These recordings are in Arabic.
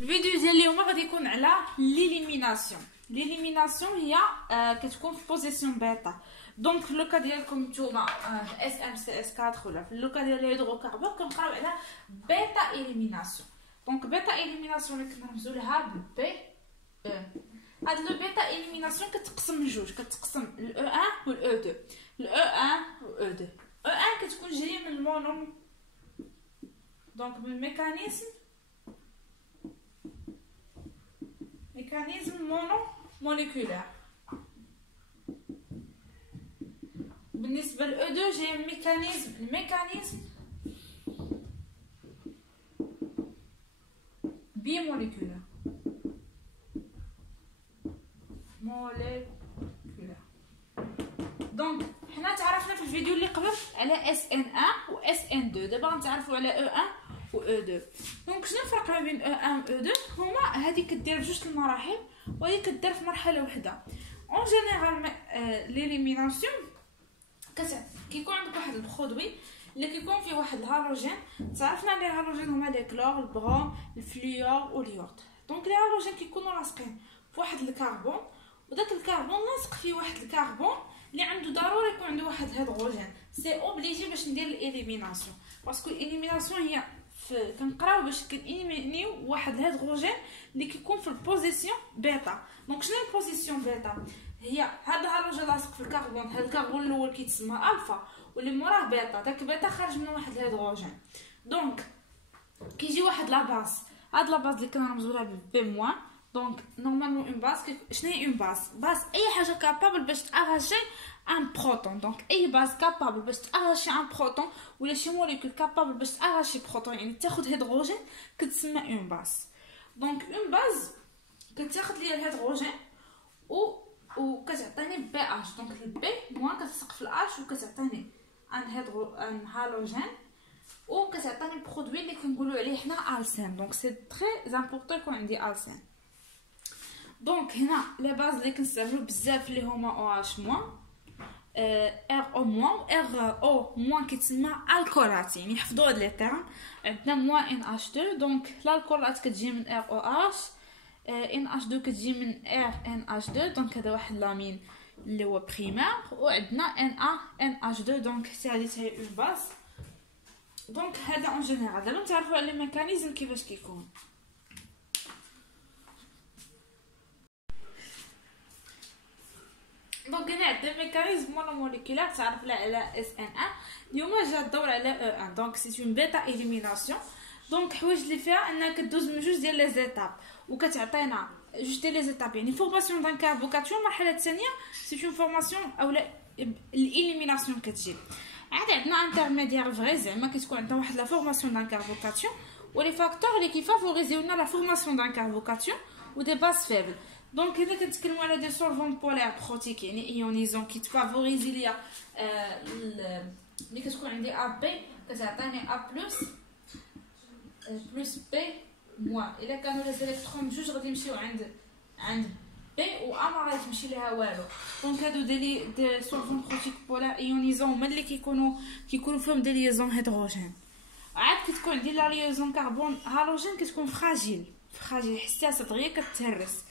الفيديو ديال اليوم غادي يكون على ليليميناسيون. ليليميناسيون هي كتكون في بوزيسيون بيتا. دونك في اللوكا ديالكم نتوما اس ام سي اس 4 ولا في اللوكا ديال الهيدروكربون كنقراو على بيتا اليميناسيون. دونك بيتا اليميناسيون اللي كنرمزوا لها بالبي او. هاد لو بيتا اليميناسيون كتقسم لجوج، كتقسم الاو 1 والاو 2. الاو 1 والاو 2. او 1 كتكون جايه من المونو، دونك من الميكانيزم مونو موليكولار. بالنسبه ل او 2 جاي من الميكانيزم بي موليكولار. دونك حنا تعرفنا في الفيديو اللي قبل على اس ان 1 و اس ان 2. دابا غنتعرفوا على او 1 و او 2. دونك شنو الفرق ما بين او 1 و او 2؟ هما هذه كدير بجوج المراحل وهي كدير في مرحله وحده. اون جينيرال ليليميناسيون كيكون عندك واحد البرودوي اللي كيكون فيه واحد الهالوجين. تعرفنا لي هالوجين هما لي كلور، البروم، الفليور واليود. دونك لي هالوجين كيكونوا لاصقين في واحد الكربون، وداك الكربون لاصق فيه واحد الكربون اللي عنده ضروري يكون عنده واحد الهيدروجين. سي اوبليجي باش ندير الاليميناسيون، باسكو الاليميناسيون هي كنقراو باش كنيمينيو واحد الهيدروجين اللي كيكون في البوزيسيون بيتا. دونك شنو البوزيسيون بيتا؟ هي هذا الهالوجين لاصق في الكربون، هذا الكربون الاول كيتسمى الفا واللي موراه بيتا، داك بيتا خارج منه واحد الهيدروجين. دونك كيجي واحد لاباس، هاد لاباس اللي كنرمزو لها بي موان. دونك نورمالمون اون باز شنو هي اون باز؟ اي حاجه كابابل باش تاراشي ان بروتون. دونك اي باز كابابل باش تاراشي ان بروتون ولا شي موليكول كابابل باش تاراشي بروتون، يعني تاخذ هيدروجين، كتسمى اون باز. دونك اون باز كتاخذ ليا الهيدروجين و كتعطيني بي اش. دونك البي موان كتلصق في الاش وكتعطيني ان هالوجين وكتعطيني برودوي اللي كنقولوا عليه حنا السين. دونك سي تري امبورطون يكون عندي السين. دونك هنا لي باز اللي كنستعملو بزاف اللي هما او اش موان، ار او موان و ار او موان كيتسمى الكولات. يعني حفظوا هاد لي تيرم. عندنا موان ان اش 2. دونك الكولات كتجي من ار او اش، ان اش 2 كتجي من ار ان اش 2. دونك هذا واحد لامين اللي هو بريمير، وعندنا ان ا ان اش 2. دونك حتى هذه هي اون باز. دونك هذا اون جينيرال. دابا نتعرفوا على الميكانيزم كيفاش كيكون. دونك هنا عندنا ميكانيزم مونوموليكولار تعرف لها على اس ان 1. اليوم جا الدور على او 1. دونك سي اون بيتا اليميناسيون. دونك الحوايج اللي فيها انها كدوز من جوج ديال لي زيتاب وكتعطينا جوج ديال لي زيتاب، يعني فورماسيون دان كاربوكاتيون. المرحله الثانيه سي اون فورماسيون اولا الاليميناسيون كتجي. عاد عندنا انترميديير فغي، زعما كتكون عندنا واحد لا فورماسيون دان كاربوكاتيون ولي فاكتور اللي كيفافوريزيو لنا لا فورماسيون دان كاربوكاتيون ودي باز فيبل. دونك هنا كنتكلموا على دي سولفون بولير بروتيك، يعني ايونيزون كيتفافوريزي ليا ملي كتكون عندي ا بي كتعطيني ا بلس بي موان. الا كانوا لي الكترون بجوج غادي يمشيو عند بي و ا ما غادي تمشي ليها والو. دونك هادو دي سولفون بروتيك بولير ايونيزون هما اللي كيكونوا فيهم دي ليزون هيدروجين. عاد كتكون عندي لا ليزون كربون هالوجين كتكون فراجيل حساسه دغيا كتهرس.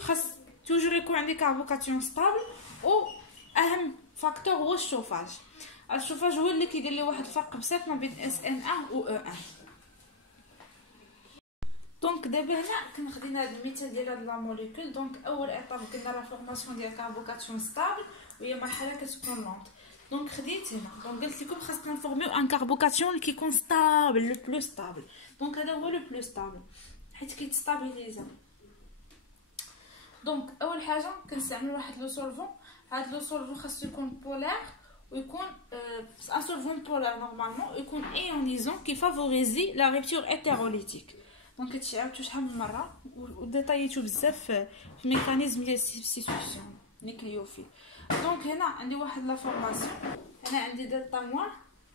خاص توجور يكون عندي كاربوكاتيون ستابل. و اهم فاكتور هو الشوفاج. الشوفاج هو اللي كيدير لي واحد الفرق بسيط ما بين اس ان 1 و او 1. دونك دابا هنا كنخدينا هذا المثال ديال هاد لا موليكول. دونك اول ايطاب كنا لا فورماسيون ديال كاربوكاتيون ستابل وهي مرحله كتكون لونط. دونك خديت هنا دونك قلت لكم خاصنا نفورميو ان كاربوكاتيون اللي كيكون ستابل لو بلو ستابل. دونك هذا هو لو بلو ستابل حيت كيتستابيليزا. دونك اول حاجه كنستعمل واحد لو سولفون. هاد لو سولفون خاصو يكون بولير ويكون ان سولفون بولير نورمالمون يكون ايونيزون كيفافوريزي لا ريبتور هيتيروليتيك. دونك هادشي عاودتو شحال من مره وديتايتو بزاف في الميكانيزم ديال السبستيتيوشن نيكليوفيل. دونك هنا عندي واحد لا فورماسيون، هنا عندي دلتا موان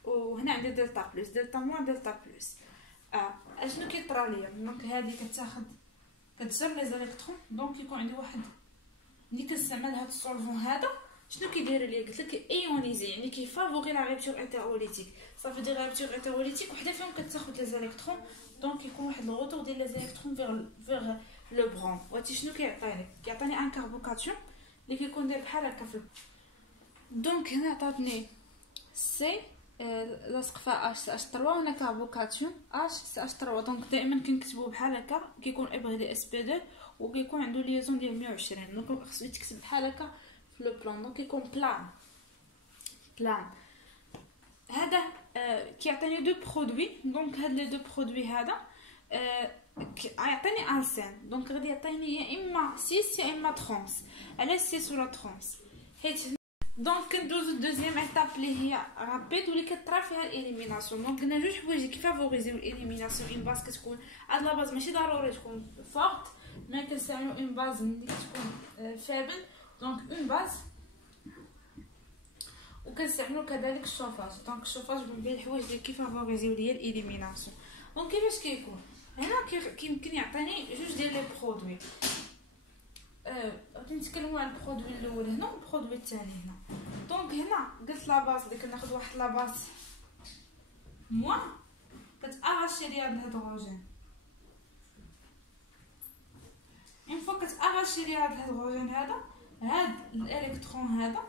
وهنا عندي دلتا بلس، دلتا موان دلتا بلس. اشنو كيطرا ليا؟ دونك هذه كتجر لي زالكترون. دونك يكون عندي واحد ملي كنستعمل هاد السولفون هذا شنو كيدير ليا؟ قلت لك ايونيزي، يعني كيفافوري لا ريبتور انتروليتيك. صافي دير ريبتور انتروليتيك وحده فيهم كتاخذ لي زالكترون، دونك يكون واحد الغوتور ديال لي زالكترون فيغ لو برون. وهادشي شنو كيعطيني ان كاربوكاتيون اللي كيكون داير بحال هكا في دونك هنا عطاتني سي لاصق اش سي اش 3 هنا كاربوكاتيون اش سي اش 3. دونك دائما كنكتبوا بحال هكا، كيكون ابغي اس بي 2 وكيكون عنده ليزون ديال 120. دونك خصو يتكتب بحال هكا في لو بلان. دونك كيكون بلان هذا كيعطيني دو برودوي. دونك هاد لي دو برودوي هذا يعطيني انسين. دونك غادي يعطيني يا اما 6 يا اما ترونس. علاش 6 ولا ترونس؟ حيت دونك كندوزو الدوزيام ايتاب اللي هي رابيد واللي كطرا فيها الاليميناسيون. دونك قلنا جوج حوايج كيفافوريزيو الاليميناسيون. اون باز كتكون هاد لا باز ماشي ضروري تكون فورت، ما كنستعملو اون باز اللي كتكون فابل. دونك اون باز وكنستعملو كذلك الشوفاج. دونك الشوفاج من بين الحوايج اللي كيفافوريزيو ليا الاليميناسيون. دونك كيفاش كيكون هنا كيمكن يعطيني جوج ديال لي برودوي. غادي نتكلموا على البرودوي الاول هنا والبرودوي الثاني هنا. دونك هنا قلت لا باز اللي كناخذ واحد لا باز موان كتاغاشي ليا هاد الهيدروجين. اون فوا كتاغاشي ليا هاد الهيدروجين هاد الالكترون هذا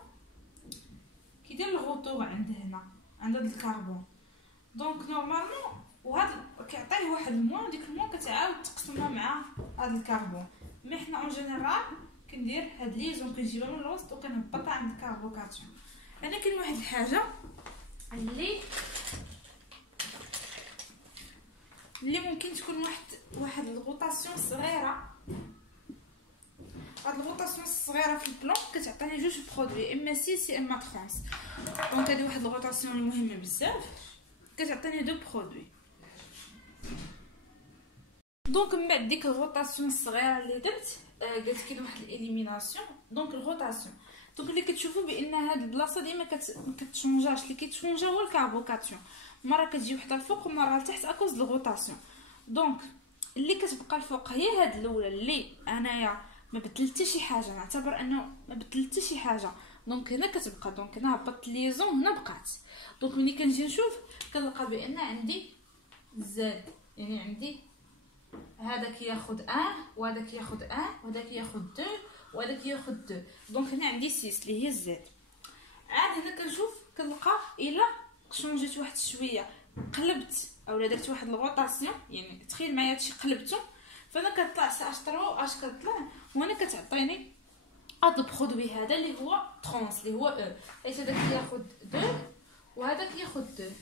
كيدير الغوتور عند هنا عند هاد الكربون. دونك نورمالمون وهاد كيعطيه واحد الموان، ديك الموان كتعاود تقسمها مع هاد الكربون. مي حنا اون جينيرال كندير هاد ليزون كنجيبها من الوسط وكنهبطها عند الكاربوكاتيون. انا كاين واحد الحاجه اللي ممكن تكون واحد الغوطاسيون صغيره. هاد الغوطاسيون الصغيره في البلون كتعطيني جوج برودوي، اما 6 يا اما ترونس. دونك هادي واحد الغوطاسيون المهمه بزاف كتعطيني دو برودوي. دونك من بعد ديك الروتاسيون الصغيره اللي درت قلت كاين واحد الاليميناسيون. دونك الروتاسيون دونك اللي كتشوفوا بان هاد البلاصه ديما كتشونجاش. اللي كيتشونجا هو الكاربوكاتيون، مره كتجي وحده الفوق ومره لتحت اكوز الروتاسيون. دونك اللي كتبقى الفوق هي هاد الاولى اللي انايا ما بدلت شي حاجه، نعتبر انه ما بدلت شي حاجه. دونك هنا كتبقى. دونك هنا هبطت ليزون هنا بقات. دونك ملي كنجي نشوف كنلقى بان عندي زاد، يعني عندي هذا كياخذ 1 وهذا كياخذ 1 وهذا كياخذ 2 وهذا كياخذ 2. دونك هنا عندي 6 اللي هي الزاد. عاد هنا كنشوف كنلقى الا شونجيت واحد شويه قلبت اولا درت واحد الروتاسيون، يعني تخيل معايا هادشي قلبته، فانا كطلع سي اش 3 اش كطلع. وهنا كتعطيني هاد البرودوي هذا اللي هو ترونس اللي هو او، حيت هذا كياخذ 2 وهذا كياخذ 2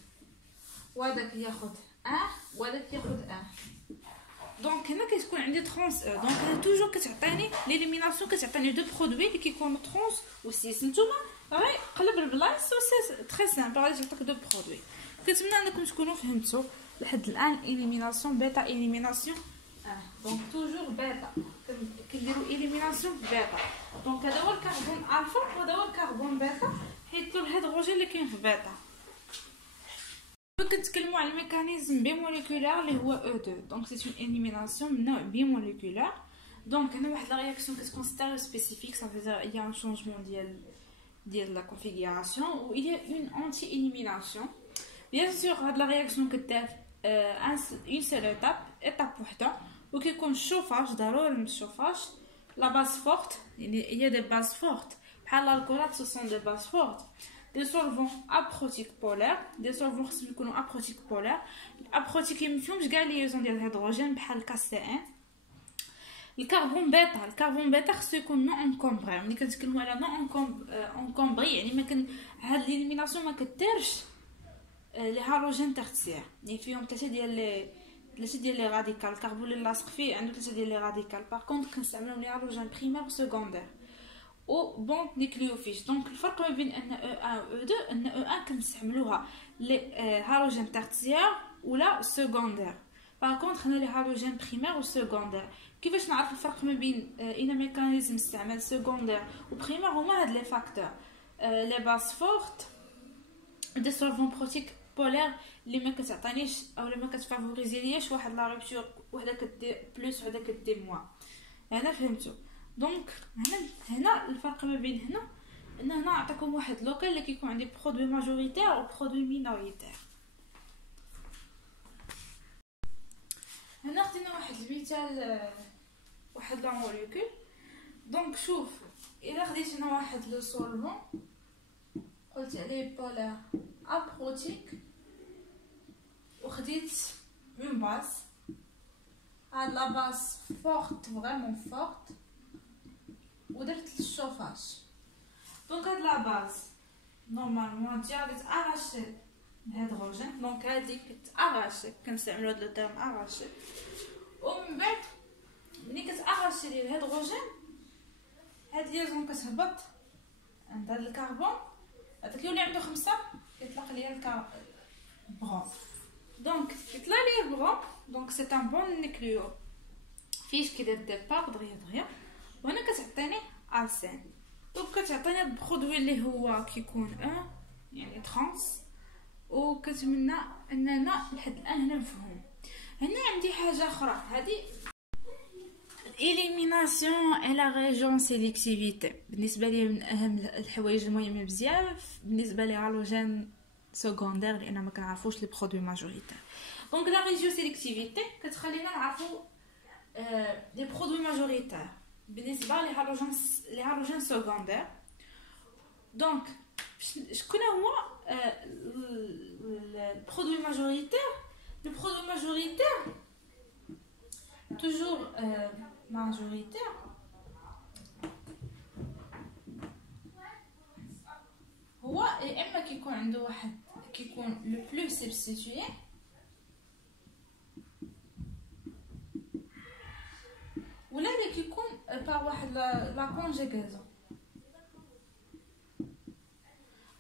وهذا كياخذ 1 وهذا كياخذ 1. دونك هنا كتكون عندي ترونس او. دونك انا توجور كتعطيني ليليميناسيون كتعطيني دو برودوي اللي كيكونوا ترونس و 6. نتوما غير قلب البلايص و سي تري سامبل غادي تعطيك دو برودوي. كنتمنى انكم تكونوا فهمتوا لحد الان اليميناسيون بيتا اليميناسيون. دونك توجور بيتا كنديروا اليميناسيون بيتا. دونك هذا هو الكربون الفا وهذا هو الكربون بيتا، حيت الهيدروجين اللي كاين في بيتا. كنتكلموا على الميكانيزم بيموليكولار اللي هو او2. دونك سي اون اليميناسيون من نوع بيموليكولار. دونك هنا واحد لا رياكسيون كتكون ستيريو سبيسيفيك، صافي il y a un changement ديال لا كونفيغوراسيون و il y a une anti élimination. bien sûr هاد لا رياكسيون كدار اون سيل ايتاب وحده وكيكون الشوفاج ضروري. من الشوفاج لا باز فورت، يعني هي دي باز فورت بحال الكولات سو سون دي باز فورت. دي سولفون ابروتيك بولار، دي سولفون خصهم يكونوا ابروتيك بولار. الابروتيك مفهومش كاع ليزون ديال الهيدروجين بحال كاسي ان. الكربون بيتا خصو يكون نون انكومبري. ملي كنتكلموا على نون انكومبري يعني ما كان هاد ليليميناسيون ما كديرش لي هالوجين تيرتيير، يعني فيهم ثلاثه ديال لي راديكال. الكربون اللي لاصق فيه عنده ثلاثه ديال لي راديكال. باغ كونطخ كنستعملوا لي هالوجين بريمير و سكوندير او بون نيكليوفيج. دونك الفرق ما بين ان او1 و او2 ان او1 كنستعملوها لي هالوجين تيرتيير ولا سكوندير. باغ كونطخ هنا لي هالوجين بريمير و سكوندير. كيفاش نعرف الفرق ما بين ان ميكانيزم استعمال سكوندير و بريمير؟ هما هاد لي فاكتور لي باز فورت دي سولفون بروتيك بولار اللي ما كتعطينيش اولا ما كتفافوريزيلياش واحد لا رupture، وحده كدي بلس وحده كدي موان. هنا فهمتوا؟ دونك هنا الفرق ما بين هنا ان هنا نعطيكم واحد لوكال اللي كيكون عندي برودوي ماجوريتير و برودوي مينوريتير. هنا خدينا واحد المثال، واحد لا موليكول. دونك شوف، الا خديت هنا واحد لو سولفون قلت عليه بولار ابروتيك وخديت اون باس، هاد لا باس فورت فريمون فورت ودرت الشوفاج. دونك هاد لا باس نورمالمون انت غادي تاراشي الهيدروجين، دونك هادي كتاراشي، كنستعملو هاد لو تيرم اراشي. ومن بعد ملي كتاراشي لي الهيدروجين هاد ليزون كتهبط عند هاد الكربون، هذاك يولي عنده 5 كيطلق ليا الكربون. دونك كيطلع ليا البرون، دونك سي ان بون نيكليو فيش كيدير ديبار دغيا وهنا كتعطيني ارسين. دونك كتعطيني هاد البرودوي اللي هو كيكون يعني ترانس، وكتمنى اننا لحد الان هنا مفهوم. هنا عندي حاجه اخرى، هذه الاليميناسيون اي لا ريجون سيليكتيفيتي. بالنسبه لي من اهم الحوايج المهمه بزاف بالنسبه لي هالوجين سكوندير، لان ما كنعرفوش لي برودوي ماجوريتير. دونك لا ريجيو سيليكتيفيتي كتخلينا نعرفوا لي برودوي ماجوريتير بالنسبه لي هالوجين سكوندير. دونك شكون هو البرودوي ماجوريتير؟ لو برودوي ماجوريتير توجور ماجوريتير هو يا اما كيكون عنده واحد كيكون لو بلو سبستيتوي، ولا اللي كيكون بار واحد لا كونجيغازون.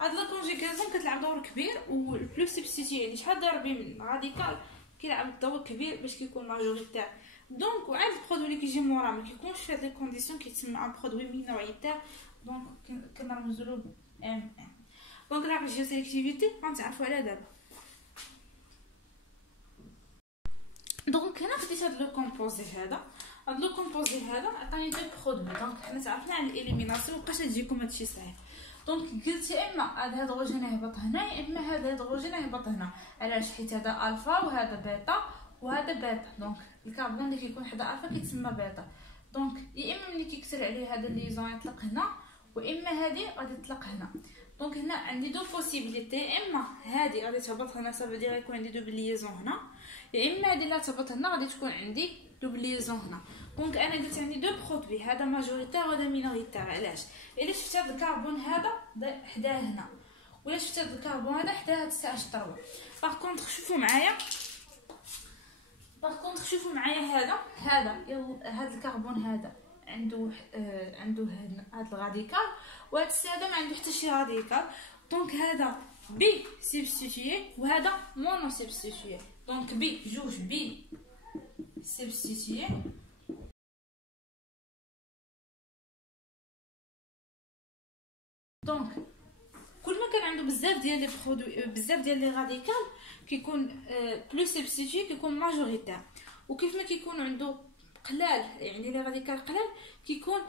هاد لا كونجيغازون كتلعب دور كبير، والبلو سبستيتوي يعني شحال ضربي من راديكال كيلعب دور كبير باش كيكون ماجوريتير. دونك وعاد البرودوي اللي كيجي مورا ما كيكونش في هاد لي كونديسيون كيتسمى ان برودوي مينوريتير، دونك كنرمزولو ام ان. دونك لا ريجيو سيليكتيفيتي غنتعرفوا على دابا. دونك هنا خديت هاد لو كومبوزي هذا، هاد لو كومبوزي هذا عطاني دو برودوي. دونك حنا تعرفنا على الاليميناسيون، مابقاش تجيكم هادشي صحيح. دونك قلت يا اما هاد الهيدروجين يهبط هنا، يا اما هاد الهيدروجين يهبط هنا. علاش؟ حيت هذا الفا وهذا بيتا وهذا بيتا، دونك الكربون اللي كيكون حدا الفا كيتسمى بيتا. دونك يا اما ملي كيكثر عليه هذا الليزون يطلق هنا، واما هذه غادي تطلق هنا. دونك هنا عندي دو بوسيبيليتي، اما هذه غادي تهبط هنا صافي دير يكون عندي دوبل ليزون هنا، يا اما هذه اللي تهبط هنا غادي تكون عندي دوبل ليزون هنا. دونك انا قلت عندي دو برودوي، هذا ماجوريتير وهذا مينوريتير. علاش؟ الا شفت هذا الكربون هذا حداه هنا، ولا شفت هذا الكربون هذا حداه هاد السي اش 3. باغ كونطخ شوفوا معايا، هذا هذا الكربون هذا عنده هذا الراديكال، وهذا السي هذا ما عنده حتى شي راديكال. دونك هذا بي سبستيتوي وهذا مونو سبستيتوي. دونك بي جوج بي سبستيتوي، دونك كل ما كان عنده بزاف ديال لي برودوي بزاف ديال لي راديكال كيكون بلو سبستيتوي كيكون ماجوريتير. وكيف ما كيكون عنده قلال يعني لي راديكال قلال كيكون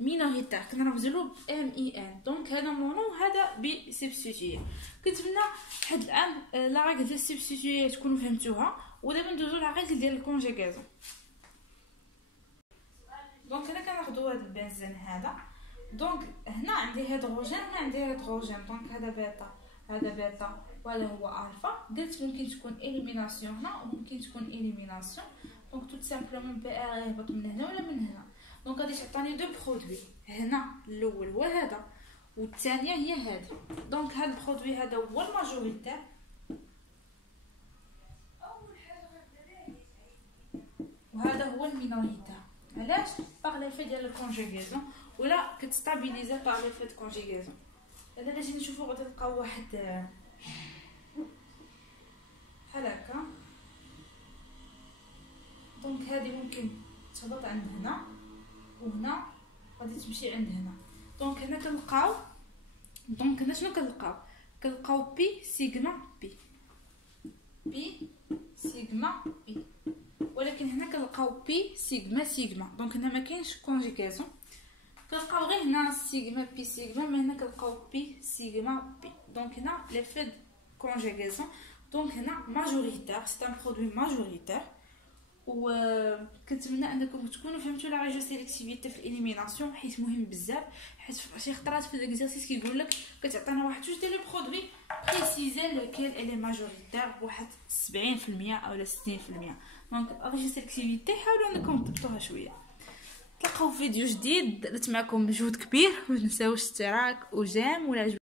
مينوريتير، كنرمزلو ام اي ان. دونك هذا مونو هذا بي سبستيتوي. كنتمنى لحد الان لا ريغل ديال السبستيتوي تكونوا فهمتوها، ودابا ندوزو لا ريغل ديال الكونجيغازون. دونك هنا كناخذوا هذا البنزين هذا. دونك هنا عندي هيدروجين، هنا عندي هيدروجين. دونك هذا بيتا هذا بيتا وهذا هو الفا. قلت ممكن تكون اليميناسيون هنا وممكن تكون اليميناسيون. دونك توت سامبلومون بي ار يهبط من هنا ولا من هنا. دونك غادي تعطيني دو برودوي، هنا الاول هو هذا والثانيه هي هذه. دونك هذا البرودوي هذا هو الماجوريتير، وهذا هو المينوريتير. علاش؟ باغ ليفي ديال الكونجيغازون، ولا كتستابيليزا باغ ليفي دو كونجيغازون. هذا باش نشوفوا غادي تلقاو واحد بحال هكا. دونك هذه ممكن تهبط عند هنا، وهنا غادي تمشي عند هنا. دونك هنا كنلقاو، دونك هنا شنو كنلقاو بي سيغما بي سيغما بي، ولكن هنا كنلقاو بي سيغما. دونك هنا ما كاينش كونجيغازون. كنلقاو غير هنا سيغما بي سيغما، من هنا كنلقاو بي سيغما بي. دونك هنا ليفي دو كونجيغاسيون. دونك هنا ماجوريتير، سي ان برودوي ماجوريتير. و كنتمنى انكم تكونوا فهمتوا لا راديو سيليكتيفيتي في الاليميناسيون، حيت مهم بزاف. حيت شي خطرات في ليكزارسيس كيقول لك كتعطينا واحد جوج ديال لي برودوي بريسيزي لوكيل الي ماجوريتير بواحد 70% او 60%. دونك راديو سيليكتيفيتي حاولوا انكم تضبطوها شويه. تلقاو فيديو جديد، درت معكم مجهود كبير، ما تنساوش اشتراك وجيم ولا